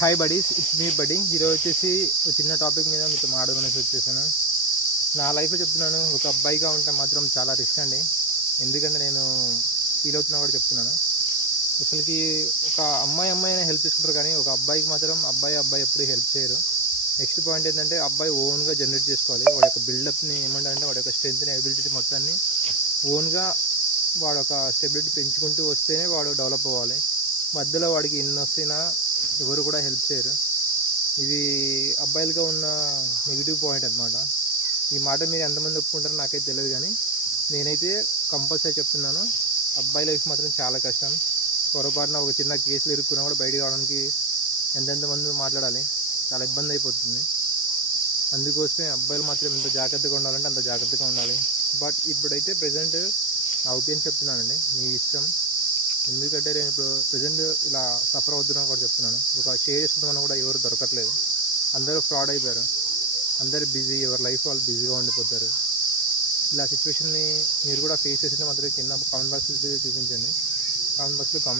Hi buddies, it's me budding. ఈరోజు వచ్చేసి ఒక చిన్న టాపిక్ మీద మీతో మాట్లాడమనేసి వచ్చేసాను. నా లైఫ్లో చెప్తున్నాను, ఒక అబ్బాయిగా ఉంటే మాత్రం చాలా రిస్క్ అండి. ఎందుకంటే నేను ఫీల్ అవుతున్నా కూడా చెప్తున్నాను. అసలుకి ఒక అమ్మాయినే హెల్ప్ చేసుకుంటారు, కానీ ఒక అబ్బాయికి మాత్రం అబ్బాయి ఎప్పుడు హెల్ప్ చేయరు. నెక్స్ట్ పాయింట్ ఏంటంటే, అబ్బాయి ఓన్గా జనరేట్ చేసుకోవాలి. వాడి యొక్క బిల్డప్ని ఏమంటారంటే, వాడి యొక్క స్ట్రెంత్ని, ఎబిలిటీ మొత్తాన్ని ఓన్గా వాడు ఒక స్టెబిలిటీ పెంచుకుంటూ వస్తేనే వాడు డెవలప్ అవ్వాలి. మధ్యలో వాడికి ఎన్ని వస్తేనా ఎవరు కూడా హెల్ప్ చేయరు. ఇది అబ్బాయిలుగా ఉన్న నెగిటివ్ పాయింట్ అనమాట. ఈ మాట మీరు ఎంతమంది ఒప్పుకుంటారో నాకైతే తెలియదు, కానీ నేనైతే కంపల్సరీ చెప్తున్నాను, అబ్బాయి లైఫ్ మాత్రం చాలా కష్టం. పొరపాటున ఒక చిన్న కేసులు ఇరుక్కున్నా కూడా బయటకు రావడానికి ఎంతెంతమంది మాట్లాడాలి, చాలా ఇబ్బంది అయిపోతుంది. అందుకోసమే అబ్బాయిలు మాత్రం ఎంత జాగ్రత్తగా ఉండాలంటే అంత జాగ్రత్తగా ఉండాలి. బట్ ఇప్పుడైతే ప్రజెంట్ నా ఒపీనియన్ చెప్తున్నానండి, మీ ఇష్టం. ఎందుకంటే నేను ఇప్పుడు ప్రజెంట్ ఇలా సఫర్ అవుతున్నా కూడా చెప్తున్నాను. ఒక షేర్ చేసుకుంటామని కూడా ఎవరు దొరకట్లేదు, అందరూ ఫ్రాడ్ అయిపోయారు. అందరూ బిజీ, ఎవరి లైఫ్ వాళ్ళు బిజీగా ఉండిపోతారు. ఇలా సిచ్యువేషన్ని మీరు కూడా ఫేస్ చేసిన మాత్రం కింద కామెంట్ బాక్స్లో చూపించండి. కామెంట్ బాక్స్లో కామెంట్